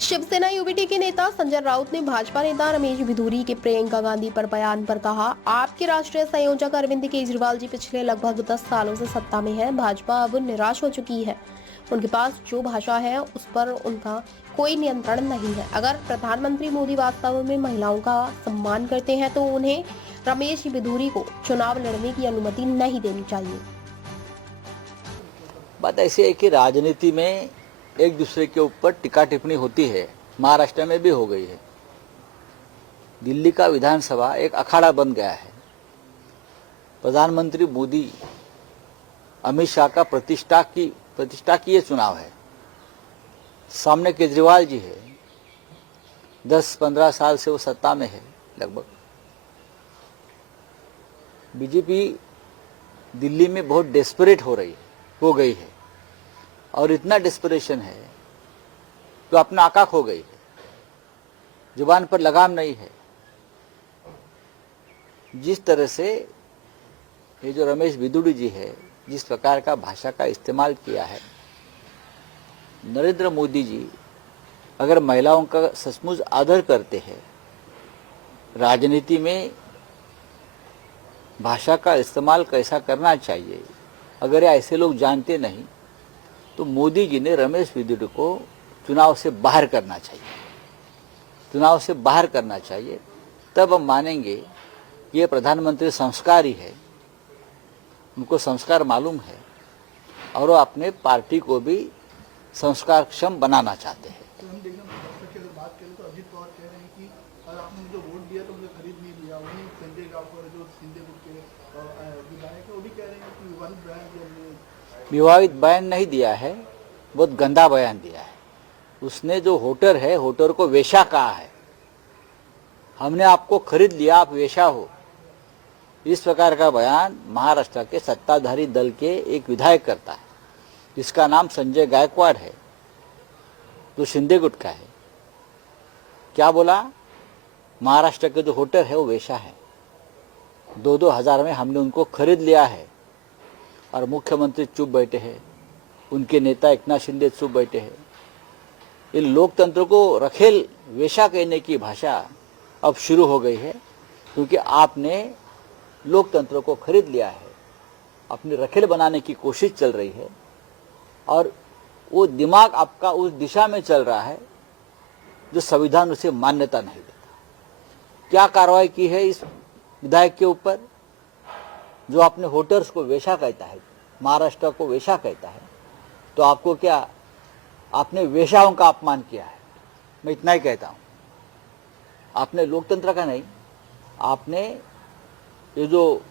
Shiv Sena UBT के नेता संजय राउत ने भाजपा नेता रमेश बिधूरी के प्रियंका गांधी पर बयान पर कहा, आपके राष्ट्रीय संयोजक अरविंद केजरीवाल जी पिछले लगभग 10 सालों से सत्ता में है। भाजपा अब निराश हो चुकी है। उनके पास जो भाषा है उस पर उनका कोई नियंत्रण नहीं है। अगर प्रधानमंत्री मोदी वास्तव में महिलाओं का सम्मान करते हैं तो उन्हें रमेश बिधूरी को चुनाव लड़ने की अनुमति नहीं देनी चाहिए। बात ऐसी है कि राजनीति में एक दूसरे के ऊपर टिक्का टिप्पणी होती है। महाराष्ट्र में भी हो गई है। दिल्ली का विधानसभा एक अखाड़ा बन गया है। प्रधानमंत्री मोदी अमित शाह का प्रतिष्ठा की ये चुनाव है। सामने केजरीवाल जी है, 10-15 साल से वो सत्ता में है लगभग। बीजेपी दिल्ली में बहुत डेस्परेट हो गई है और इतना डिस्परेशन है तो अपना आका खो गई है। जुबान पर लगाम नहीं है। जिस तरह से ये जो रमेश बिधूरी जी है, जिस प्रकार का भाषा का इस्तेमाल किया है, नरेंद्र मोदी जी अगर महिलाओं का सचमुच आदर करते हैं, राजनीति में भाषा का इस्तेमाल कैसा करना चाहिए, अगर ऐसे लोग जानते नहीं तो मोदी जी ने रमेश बिधूरी को चुनाव से बाहर करना चाहिए। तब हम मानेंगे कि ये प्रधानमंत्री संस्कारी है, उनको संस्कार मालूम है और वो अपने पार्टी को भी संस्कारक्षम बनाना चाहते हैं। तो हम देखना की अगर बात करें तो अजित पवार कह रहे हैं कि अगर आपने मुझे वोट दिया तो मुझे खरीद नहीं लिया। वहीं संजय गायकवाड़ जो सिंधे गुट के विधायक है वो भी कह रहे हैं कि विवादित बयान दिया। विवादित बयान नहीं दिया है, बहुत गंदा बयान दिया है। उसने जो होटर है, होटर को वेश्या कहा है। हमने आपको खरीद लिया, आप वेश्या हो। इस प्रकार का बयान महाराष्ट्र के सत्ताधारी दल के एक विधायक करता है, जिसका नाम संजय गायकवाड़ है, जो शिंदे गुट का है। क्या बोला? महाराष्ट्र के जो होटर है वो वेश्या है। 2-2 हजार में हमने उनको खरीद लिया है। और मुख्यमंत्री चुप बैठे हैं, उनके नेता एकनाथ शिंदे चुप बैठे हैं। ये लोकतंत्र को रखेल वेश्या कहने की भाषा अब शुरू हो गई है, क्योंकि आपने लोकतंत्र को खरीद लिया है। अपनी रखेल बनाने की कोशिश चल रही है और वो दिमाग आपका उस दिशा में चल रहा है जो संविधान उसे मान्यता नहीं देता। क्या कार्रवाई की है इस विधायक के ऊपर, जो अपने वोटर्स को वेश्या कहता है, महाराष्ट्र को वेश्या कहता है? तो आपको क्या, आपने वेश्याओं का अपमान किया है। मैं इतना ही कहता हूं। आपने लोकतंत्र का नहीं, आपने ये जो